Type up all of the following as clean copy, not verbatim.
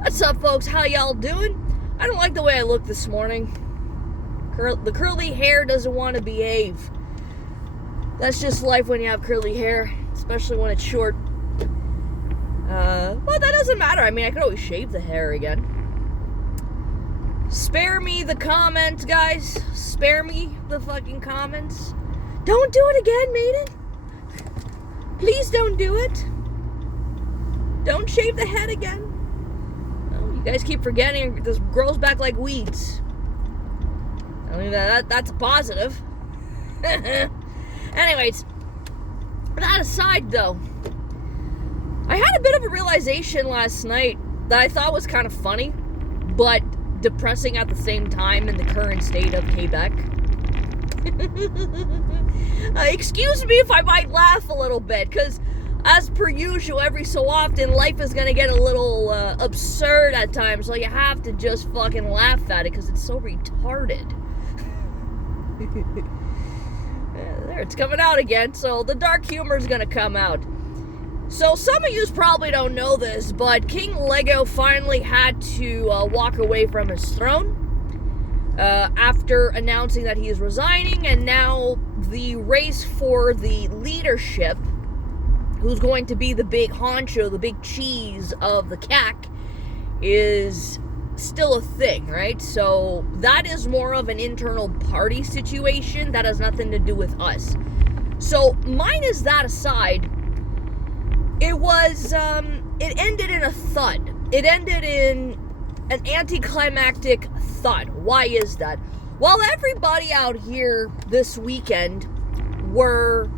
What's up, folks? How y'all doing? I don't like the way I look this morning. The curly hair doesn't want to behave. That's just life when you have curly hair, especially when it's short. But that doesn't matter. I mean, I could always shave the hair again. Spare me the comments, guys. Spare me the fucking comments. Don't do it again, Maiden. Please don't do it. Don't shave the head again. Oh, you guys keep forgetting this grows back like weeds. I mean, that's a positive. Anyways, that aside, though, I had a bit of a realization last night that I thought was kind of funny, but depressing at the same time in the current state of Quebec. Excuse me if I might laugh a little bit, because as per usual, every so often, life is going to get a little absurd at times, so you have to just fucking laugh at it, because it's so retarded. There, it's coming out again, so the dark humor is going to come out. So some of you probably don't know this, but King Lego finally had to walk away from his throne after announcing that he is resigning, and now the race for the leadership, who's going to be the big honcho, the big cheese of the CAQ, is still a thing, right? So that is more of an internal party situation that has nothing to do with us. So minus that aside, it was, it ended in a thud. It ended in an anticlimactic thud. Why is that? While everybody out here this weekend were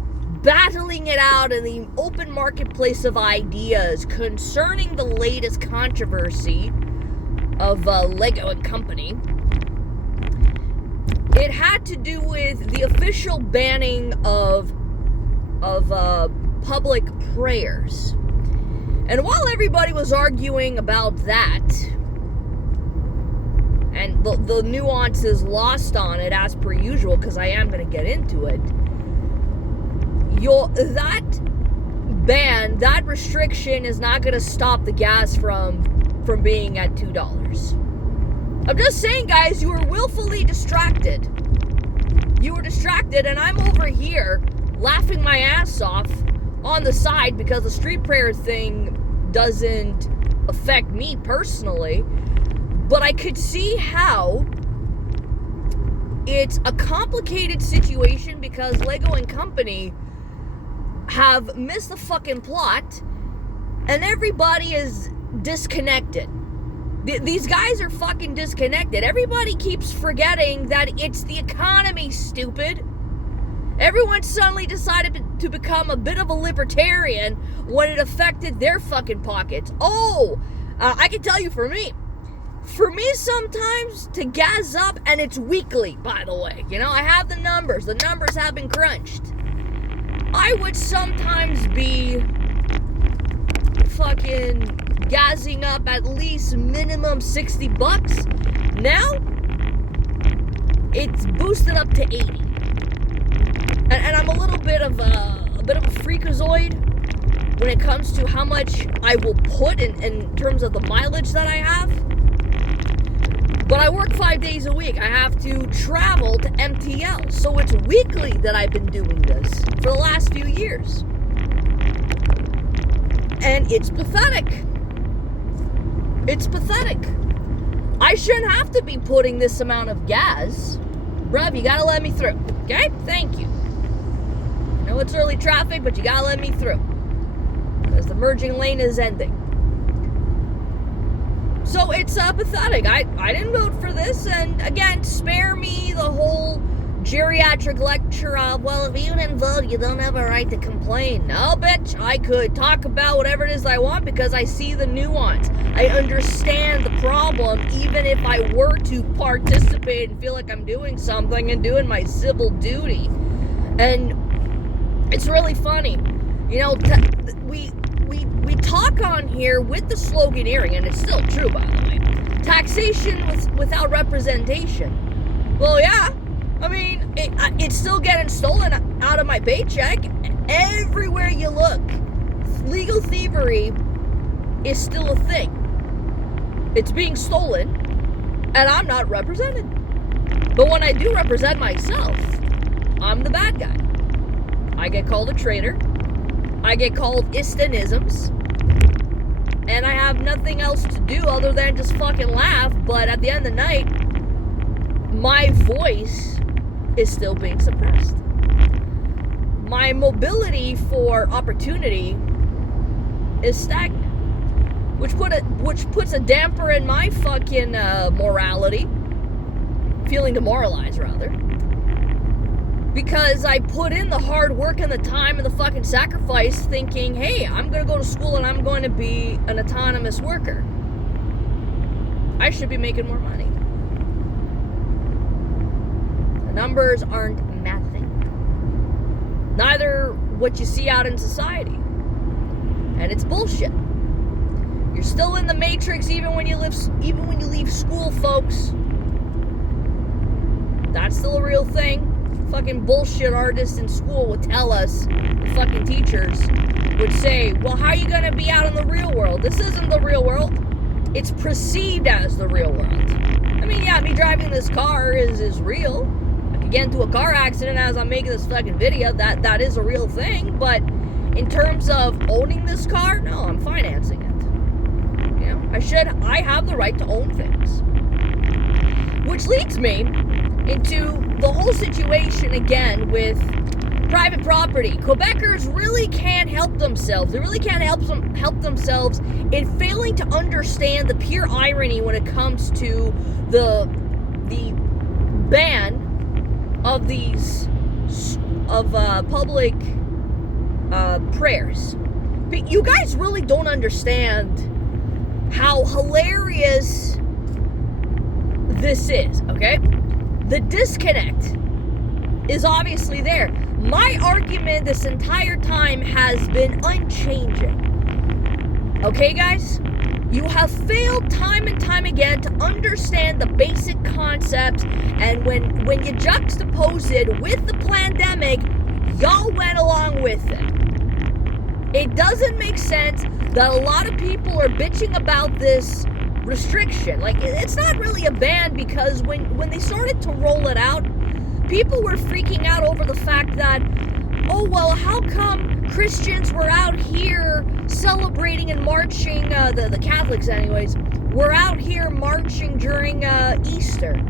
battling it out in the open marketplace of ideas concerning the latest controversy of Lego and Company, it had to do with the official banning of public prayers. And while everybody was arguing about that, and the nuances lost on it as per usual, because I am going to get into it, that ban, that restriction is not going to stop the gas from being at $2. I'm just saying, guys, you were willfully distracted. You were distracted, and I'm over here laughing my ass off on the side because the street prayer thing doesn't affect me personally, but I could see how it's a complicated situation because Lego and Company have missed the fucking plot and everybody is disconnected. These guys are fucking disconnected. Everybody keeps forgetting that it's the economy, stupid. Everyone suddenly decided to become a bit of a libertarian when it affected their fucking pockets. I can tell you for me sometimes to gas up, and it's weekly, by the way. You know, I have the numbers have been crunched. I would sometimes be fucking gassing up at least minimum $60. Now, it's boosted up to 80. And I'm a little bit of a freakazoid when it comes to how much I will put in terms of the mileage that I have. But I work 5 days a week. I have to travel to MTL. So it's weekly that I've been doing this for the last few years. And it's pathetic. It's pathetic. I shouldn't have to be putting this amount of gas. Bruv, you gotta let me through. Okay? Thank you. I know it's early traffic, but you gotta let me through. Because the merging lane is ending. So it's pathetic. I didn't vote for this, and again, spare me the whole geriatric lecture of, well, if you didn't vote, you don't have a right to complain. No, bitch, I could talk about whatever it is I want because I see the nuance. I understand the problem, even if I were to participate and feel like I'm doing something and doing my civil duty. And it's really funny. You know, we talk on here with the sloganeering, and it's still true, by the way. Taxation without representation. Well, yeah. I mean, it's still getting stolen out of my paycheck everywhere you look. Legal thievery is still a thing. it's being stolen, and I'm not represented. But when I do represent myself, I'm the bad guy. I get called a traitor. I get called Istanisms. And I have nothing else to do other than just fucking laugh. But at the end of the night, my voice is still being suppressed. My mobility for opportunity is stagnant. Which puts a damper in my fucking morality. Feeling demoralized, rather. Because I put in the hard work and the time and the fucking sacrifice thinking, hey, I'm going to go to school and I'm going to be an autonomous worker. I should be making more money. The numbers aren't mathing. Neither what you see out in society. And it's bullshit. You're still in the matrix even when you leave school, folks. That's still a real thing. Fucking bullshit artists in school would tell us, the fucking teachers would say, well, how are you going to be out in the real world? This isn't the real world. It's perceived as the real world. I mean, yeah, me driving this car is real. I could get into a car accident as I'm making this fucking video. That is a real thing. But in terms of owning this car, no, I'm financing it. You know, I have the right to own things. Which leads me into the whole situation again with private property. Quebecers really can't help themselves. They really can't help themselves in failing to understand the pure irony when it comes to the ban of these public prayers. But you guys really don't understand how hilarious this is, okay? The disconnect is obviously there. My argument this entire time has been unchanging. Okay, guys? You have failed time and time again to understand the basic concepts, and when you juxtapose it with the pandemic, y'all went along with it. It doesn't make sense that a lot of people are bitching about this restriction. Like, it's not really a ban, because when they started to roll it out, people were freaking out over the fact that, oh, well, how come Christians were out here celebrating and marching, the Catholics anyways, were out here marching during Easter?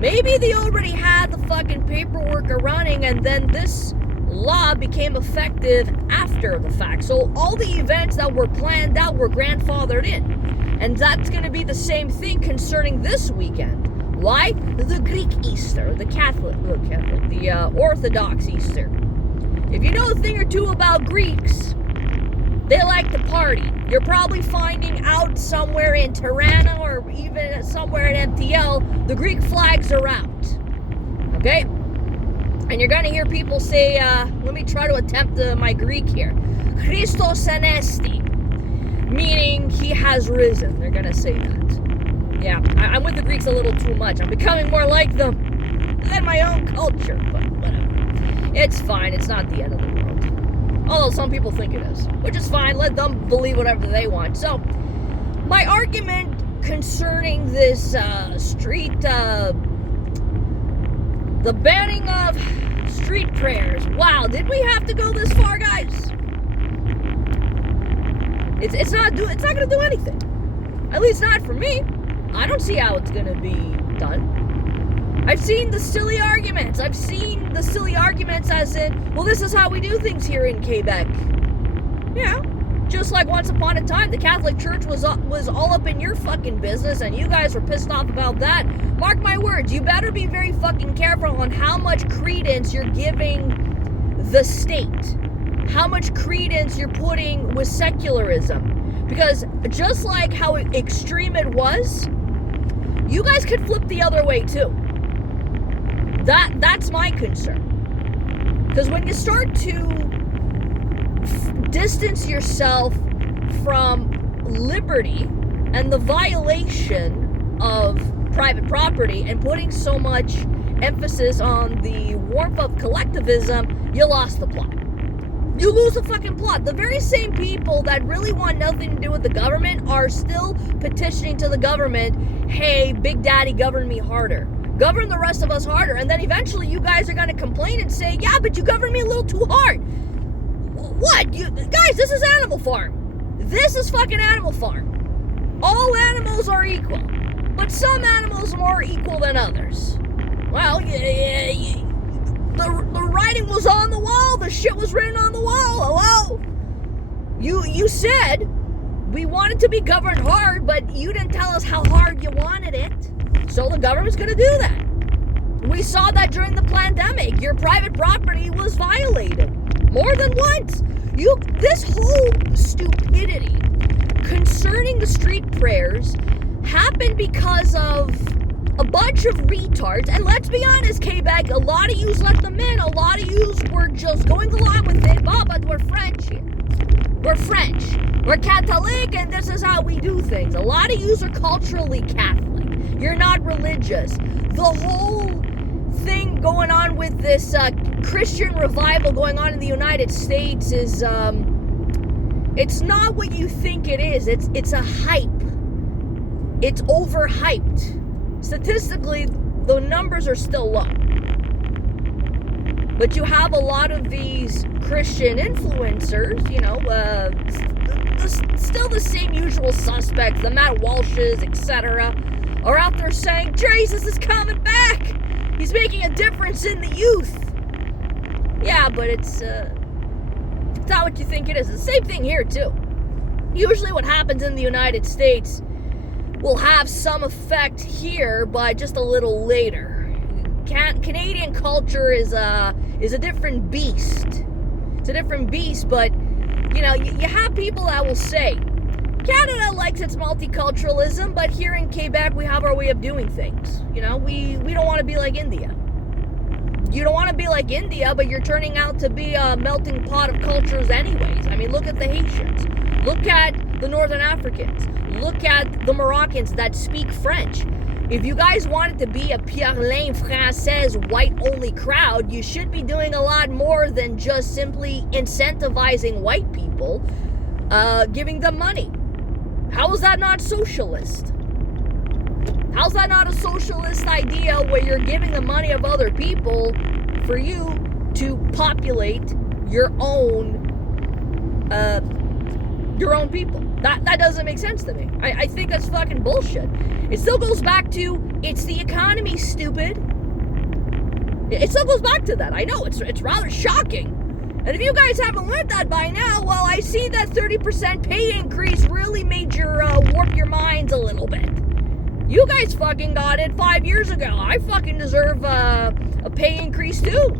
Maybe they already had the fucking paperwork running, and then this law became effective after the fact. So all the events that were planned out were grandfathered in. And that's going to be the same thing concerning this weekend. Why? The Greek Easter, the Orthodox Easter. If you know a thing or two about Greeks, they like to party. You're probably finding out somewhere in Tirana or even somewhere in MTL, the Greek flags are out. Okay? And you're going to hear people say, let me try to attempt my Greek here. Christos Anesti. Meaning, he has risen. They're going to say that. Yeah, I'm with the Greeks a little too much. I'm becoming more like them than my own culture. But whatever. It's fine. It's not the end of the world. Although some people think it is. Which is fine. Let them believe whatever they want. So, my argument concerning this the banning of street prayers. Wow, did we have to go this far, guys? It's not gonna do anything. At least not for me. I don't see how it's gonna be done. I've seen the silly arguments. as in, well, this is how we do things here in Quebec. Yeah. Just like once upon a time, the Catholic Church was all up in your fucking business, and you guys were pissed off about that. Mark my words, you better be very fucking careful on how much credence you're giving the state. How much credence you're putting with secularism. Because just like how extreme it was, you guys could flip the other way too. That's my concern. Because when you start to distance yourself from liberty and the violation of private property and putting so much emphasis on the warmth of collectivism, you lost the plot. You lose the fucking plot. The very same people that really want nothing to do with the government are still petitioning to the government, hey, Big Daddy, govern me harder. Govern the rest of us harder. And then eventually you guys are going to complain and say, yeah, but you govern me a little too hard. What? Guys, this is Animal Farm. This is fucking Animal Farm. All animals are equal. But some animals are more equal than others. Well, the writing was on the wall. The shit was written on the wall. Hello? You said we wanted to be governed hard, but you didn't tell us how hard you wanted it. So the government's going to do that. We saw that during the pandemic. Your private property was violated more than once. This whole stupidity concerning the street prayers happened because of a bunch of retards. And let's be honest, Quebec, a lot of yous let them in. A lot of yous were just going along with it. Oh, but we're French here. We're French. We're Catholic, and this is how we do things. A lot of yous are culturally Catholic. You're not religious. The whole thing going on with this Christian revival going on in the United States is, it's not what you think it is. It's a hype. It's overhyped. Statistically, the numbers are still low. But you have a lot of these Christian influencers, still the same usual suspects, the Matt Walshes, etc., are out there saying, Jesus is coming back! He's making a difference in the youth! Yeah, but it's not what you think it is. It's the same thing here, too. Usually what happens in the United States will have some effect here, but just a little later. Canadian culture is a different beast. It's a different beast, but, you have people that will say, Canada likes its multiculturalism, but here in Quebec, we have our way of doing things. We don't want to be like India. You don't want to be like India, but you're turning out to be a melting pot of cultures anyways. I mean, look at the Haitians. Look at the Northern Africans. Look at the Moroccans that speak French. If you guys wanted to be a parler français white-only crowd, you should be doing a lot more than just simply incentivizing white people, giving them money. How is that not socialist? How's that not a socialist idea where you're giving the money of other people for you to populate your own people? That doesn't make sense to me. I think that's fucking bullshit. It still goes back to, it's the economy, stupid. It still goes back to that. I know, it's rather shocking. And if you guys haven't learned that by now, well, I see that 30% pay increase really made your, warp your minds a little bit. You guys fucking got it 5 years ago. I fucking deserve, a pay increase too.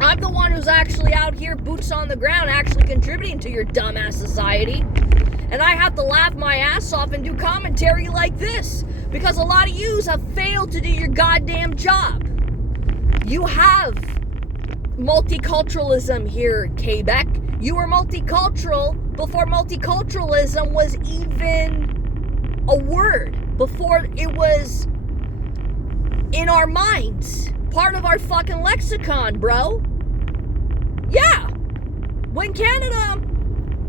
I'm the one who's actually out here, boots on the ground, actually contributing to your dumbass society. And I have to laugh my ass off and do commentary like this, because a lot of yous have failed to do your goddamn job. You have multiculturalism here in Quebec. You were multicultural before multiculturalism was even a word, before it was in our minds, part of our fucking lexicon, bro. Yeah. When Canada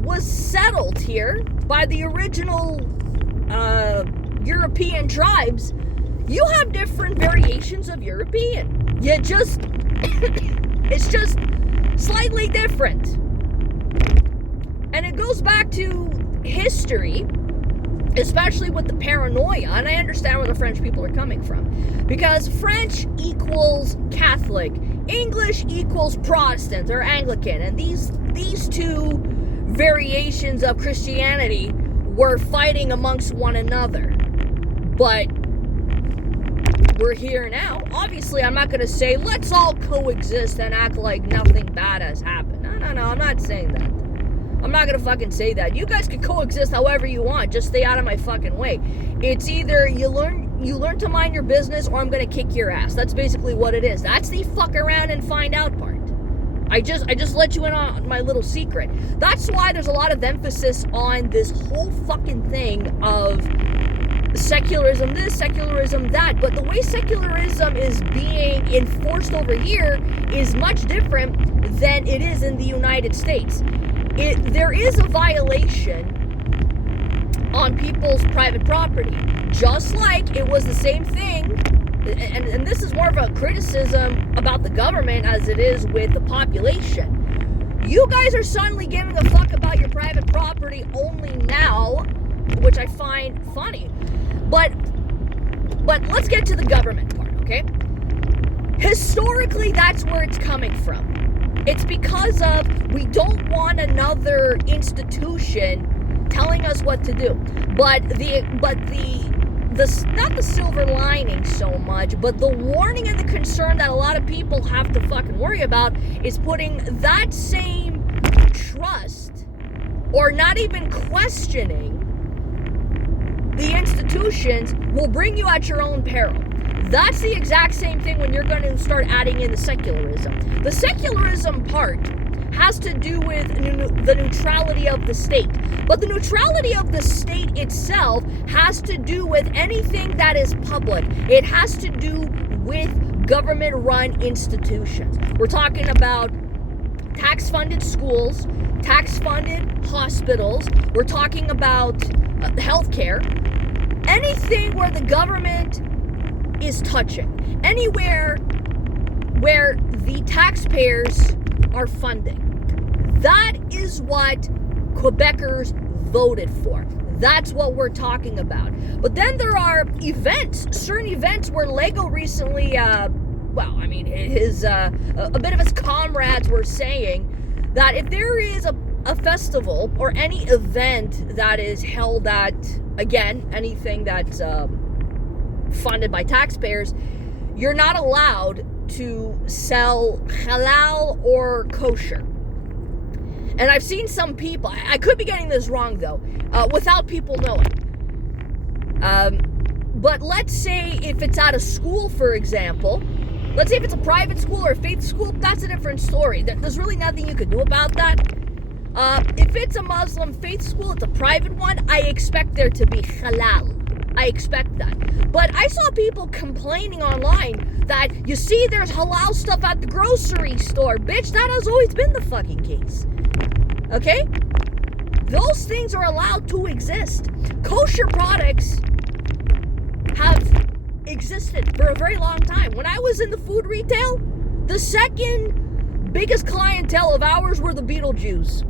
was settled here by the original European tribes, you have different variations of European. It's just slightly different. And it goes back to history, especially with the paranoia, and I understand where the French people are coming from. Because French equals Catholic, English equals Protestant or Anglican, and these two variations of Christianity were fighting amongst one another. But we're here now. Obviously, I'm not going to say, let's all coexist and act like nothing bad has happened. No, I'm not saying that. I'm not going to fucking say that. You guys can coexist however you want. Just stay out of my fucking way. It's either you learn to mind your business, or I'm going to kick your ass. That's basically what it is. That's the fuck around and find out part. I just let you in on my little secret. That's why there's a lot of emphasis on this whole fucking thing of secularism this, secularism that. But the way secularism is being enforced over here is much different than it is in the United States. There is a violation on people's private property, just like it was the same thing, and this is more of a criticism about the government as it is with the population. You guys are suddenly giving a fuck about your private property only now, which I find funny. But let's get to the government part, okay? Historically, that's where it's coming from. It's because of we don't want another institution telling us what to do. But not the silver lining so much, but the warning and the concern that a lot of people have to fucking worry about is putting that same trust, or not even questioning the institutions, will bring you at your own peril. That's the exact same thing when you're going to start adding in the secularism. The secularism part has to do with the neutrality of the state. But the neutrality of the state itself has to do with anything that is public. It has to do with government-run institutions. We're talking about tax-funded schools, tax-funded hospitals. We're talking about healthcare. Anything where the government is touching. Anywhere where the taxpayers are funding. That is what Quebecers voted for. That's what we're talking about. But then there are certain events where Lego recently, a bit of his comrades were saying that if there is a festival or any event that is held at, again, anything that's funded by taxpayers, you're not allowed to sell halal or kosher. And I've seen some people, I could be getting this wrong though, without people knowing. But let's say if it's at a school, for example, let's say if it's a private school or a faith school, that's a different story. There's really nothing you could do about that. If it's a Muslim faith school, it's a private one, I expect there to be halal. I expect that. But I saw people complaining online that, you see, there's halal stuff at the grocery store. Bitch, that has always been the fucking case. Okay? Those things are allowed to exist. Kosher products have existed for a very long time. When I was in the food retail, the second biggest clientele of ours were the Beetlejuice.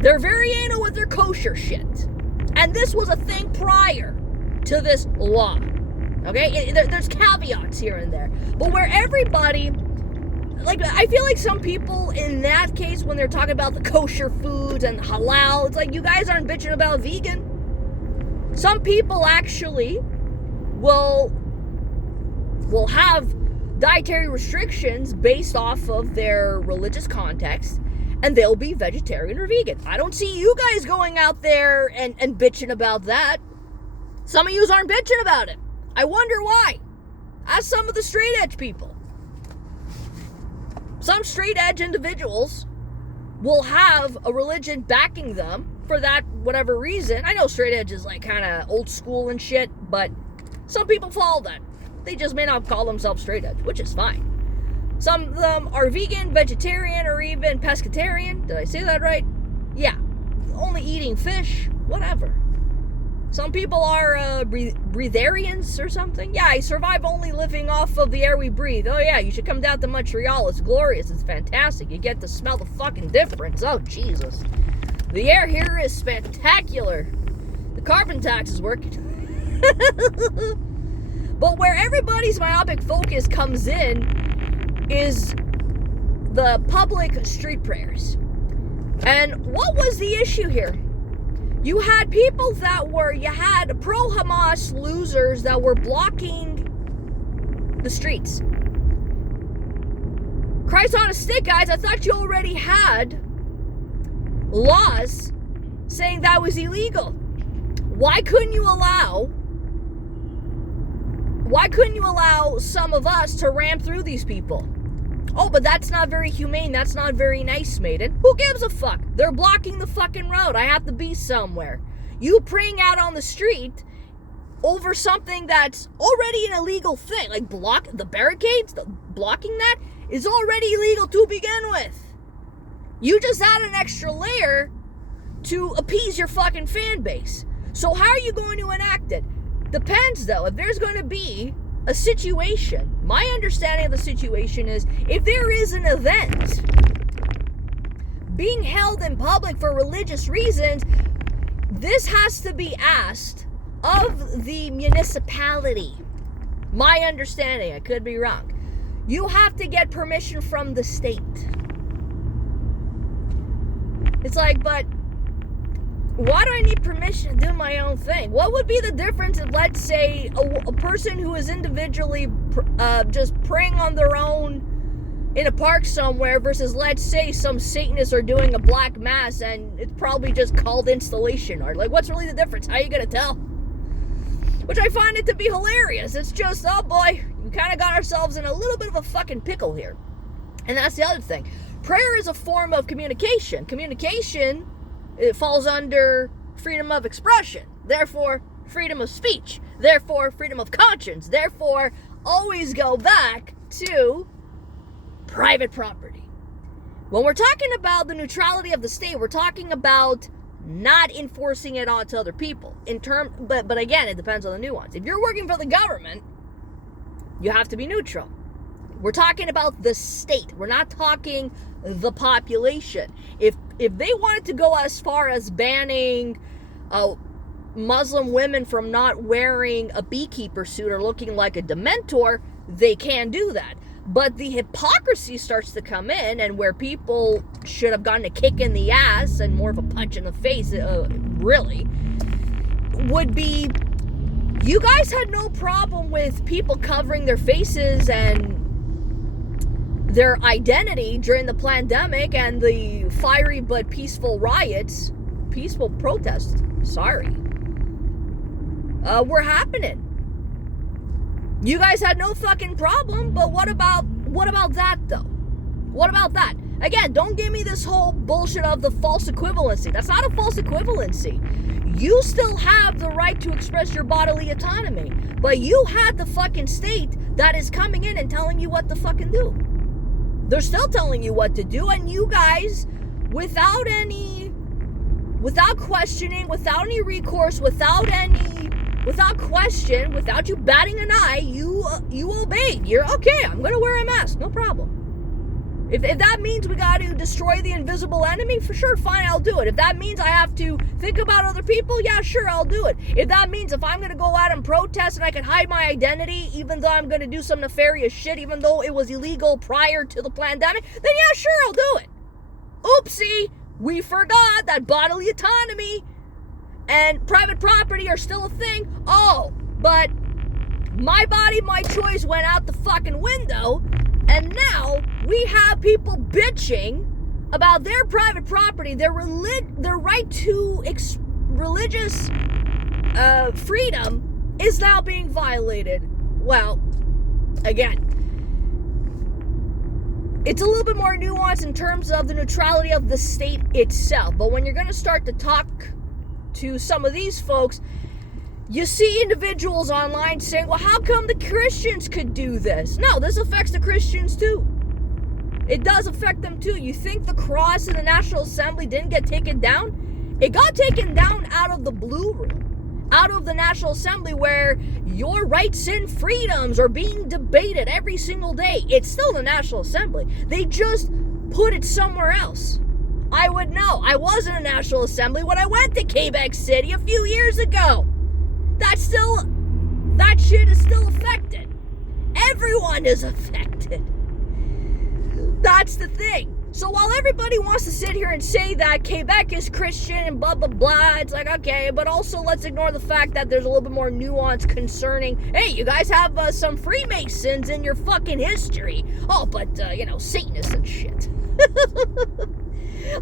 They're very anal with their kosher shit. And this was a thing prior to this law. Okay? There's caveats here and there. But where everybody, like, I feel like some people in that case, when they're talking about the kosher foods and halal, it's like, you guys aren't bitching about vegan. Some people actually will have dietary restrictions based off of their religious context, and they'll be vegetarian or vegan. I don't see you guys going out there and bitching about that. Some of yous aren't bitching about it. I wonder why. Ask some of the straight edge people. Some straight edge individuals will have a religion backing them for that whatever reason. I know straight edge is like kind of old school and shit, but some people follow that. They just may not call themselves straight edge, which is fine. Some of them are vegan, vegetarian, or even pescatarian. Did I say that right? Yeah. Only eating fish, whatever. Some people are breatharians or something. Yeah, I survive only living off of the air we breathe. Oh yeah, you should come down to Montreal. It's glorious. It's fantastic. You get to smell the fucking difference. Oh, Jesus. The air here is spectacular. The carbon tax is working. But where everybody's myopic focus comes in is the public street prayers. And what was the issue here? You had people you had pro-Hamas losers that were blocking the streets. Christ on a stick, guys, I thought you already had laws saying that was illegal. Why couldn't you allow some of us to ram through these people? Oh, but that's not very humane. That's not very nice, maiden. Who gives a fuck? They're blocking the fucking road. I have to be somewhere. You praying out on the street over something that's already an illegal thing. Like the barricades, blocking that is already illegal to begin with. You just add an extra layer to appease your fucking fan base. So how are you going to enact it? Depends though. If there's going to be a situation, my understanding of the situation is if there is an event being held in public for religious reasons, this has to be asked of the municipality. My understanding, I could be wrong. You have to get permission from the state. It's like, but why do I need permission to do my own thing? What would be the difference if, let's say, a person who is individually just praying on their own in a park somewhere versus, let's say, some Satanists are doing a black mass and it's probably just called installation art? Like, what's really the difference? How are you going to tell? Which I find it to be hilarious. It's just, oh boy, we kind of got ourselves in a little bit of a fucking pickle here. And that's the other thing. Prayer is a form of communication. Communication, it falls under freedom of expression. Therefore, freedom of speech. Therefore, freedom of conscience. Therefore, always go back to private property. When we're talking about the neutrality of the state, we're talking about not enforcing it onto other people. But again, it depends on the nuance. If you're working for the government, you have to be neutral. We're talking about the state. We're not talking the population. If they wanted to go as far as banning Muslim women from not wearing a beekeeper suit or looking like a Dementor, they can do that. But the hypocrisy starts to come in, and where people should have gotten a kick in the ass and more of a punch in the face, really, would be, you guys had no problem with people covering their faces and their identity during the pandemic and the fiery but peaceful protests, were happening. You guys had no fucking problem, but what about that though? What about that? Again, don't give me this whole bullshit of the false equivalency. That's not a false equivalency. You still have the right to express your bodily autonomy, but you had the fucking state that is coming in and telling you what to fucking do. They're still telling you what to do, and you guys, without questioning, without any recourse, without question, without you batting an eye, you obeyed. You're okay, I'm gonna wear a mask, no problem. If that means we got to destroy the invisible enemy, for sure, fine, I'll do it. If that means I have to think about other people, yeah, sure, I'll do it. If that means if I'm going to go out and protest and I can hide my identity, even though I'm going to do some nefarious shit, even though it was illegal prior to the pandemic, then yeah, sure, I'll do it. Oopsie, we forgot that bodily autonomy and private property are still a thing. Oh, but my body, my choice went out the fucking window. And now we have people bitching about their private property, their right to religious freedom is now being violated. Well, again, it's a little bit more nuanced in terms of the neutrality of the state itself. But when you're going to start to talk to some of these folks, you see individuals online saying, well, how come the Christians could do this? No, this affects the Christians too. It does affect them too. You think the cross in the National Assembly didn't get taken down? It got taken down out of the Blue Room, out of the National Assembly where your rights and freedoms are being debated every single day. It's still the National Assembly. They just put it somewhere else. I would know. I was in a National Assembly when I went to Quebec City a few years ago. That shit is still affected. Everyone is affected. That's the thing. So while everybody wants to sit here and say that Quebec is Christian and blah, blah, blah, it's like, okay, but also let's ignore the fact that there's a little bit more nuance concerning, hey, you guys have some Freemasons in your fucking history. Oh, but, Satanists and shit.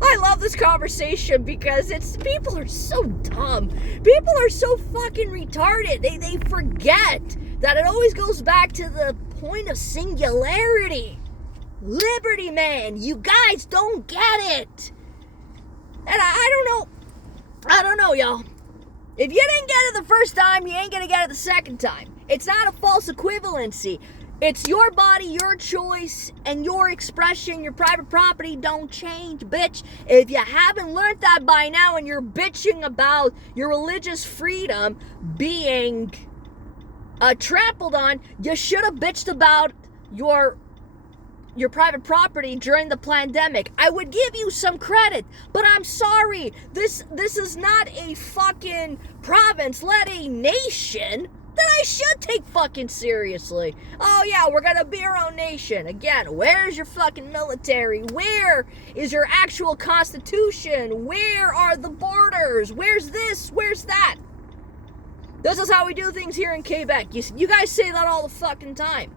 I love this conversation because people are so dumb. People are so fucking retarded. They forget that it always goes back to the point of singularity. Liberty, man. You guys don't get it. And I don't know, y'all. If you didn't get it the first time, you ain't gonna get it the second time. It's not a false equivalency. It's your body, your choice, and your expression. Your private property don't change, bitch. If you haven't learned that by now and you're bitching about your religious freedom being trampled on, you should have bitched about your private property during the pandemic. I would give you some credit, but I'm sorry. This is not a fucking province, let a nation that I should take fucking seriously. Oh yeah, we're gonna be our own nation. Again, where's your fucking military? Where is your actual constitution? Where are the borders? Where's this? Where's that? This is how we do things here in Quebec. You guys say that all the fucking time.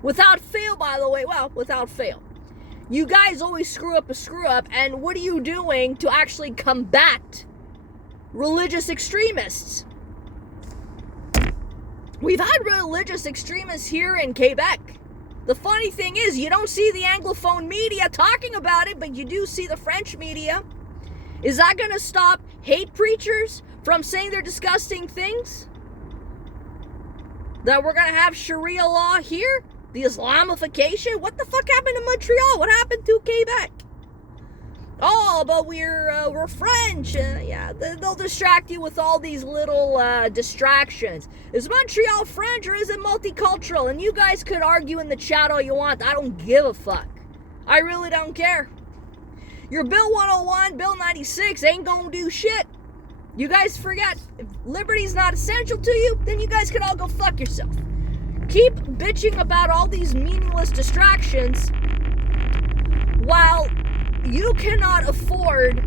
Without fail, by the way. Well, without fail. You guys always screw up, and what are you doing to actually combat religious extremists? We've had religious extremists here in Quebec. The funny thing is, you don't see the Anglophone media talking about it, but you do see the French media. Is that going to stop hate preachers from saying their disgusting things? That we're going to have Sharia law here? The Islamification? What the fuck happened to Montreal? What happened to Quebec? Oh, but we're French. Yeah, they'll distract you with all these little distractions. Is Montreal French or is it multicultural? And you guys could argue in the chat all you want. I don't give a fuck. I really don't care. Your Bill 101, Bill 96 ain't gonna do shit. You guys forget, if liberty's not essential to you, then you guys can all go fuck yourself. Keep bitching about all these meaningless distractions while you cannot afford,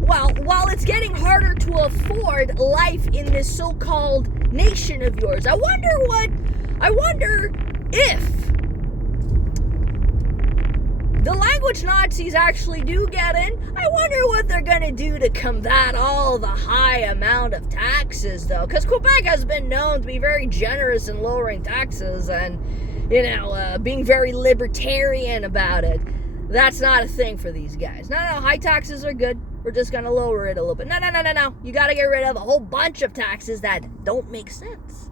while it's getting harder to afford life in this so-called nation of yours. I wonder if the language Nazis actually do get in. I wonder what they're going to do to combat all the high amount of taxes, though. Because Quebec has been known to be very generous in lowering taxes and, being very libertarian about it. That's not a thing for these guys. No, high taxes are good. We're just going to lower it a little bit. No. You got to get rid of a whole bunch of taxes that don't make sense.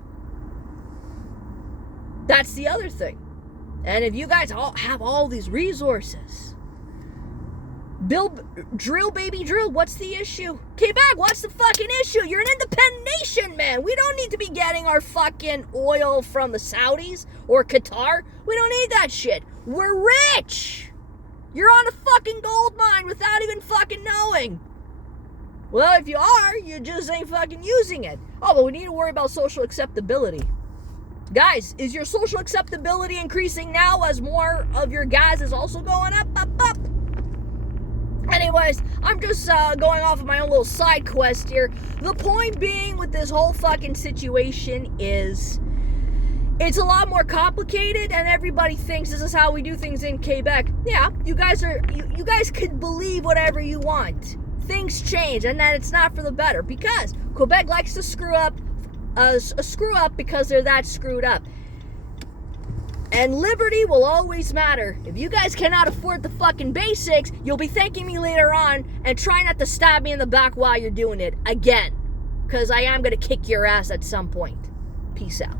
That's the other thing. And if you guys all have all these resources, drill, baby, drill. What's the issue? Quebec, what's the fucking issue? You're an independent nation, man. We don't need to be getting our fucking oil from the Saudis or Qatar. We don't need that shit. We're rich. You're on a fucking gold mine without even fucking knowing. Well, if you are, you just ain't fucking using it. Oh, but we need to worry about social acceptability. Guys, is your social acceptability increasing now as more of your gas is also going up? Anyways, I'm just going off of my own little side quest here. The point being with this whole fucking situation is it's a lot more complicated, and everybody thinks this is how we do things in Quebec. Yeah, you guys can believe whatever you want. Things change, and then it's not for the better because Quebec likes to screw up because they're that screwed up. And liberty will always matter. If you guys cannot afford the fucking basics, you'll be thanking me later on and try not to stab me in the back while you're doing it again. Because I am going to kick your ass at some point. Peace out.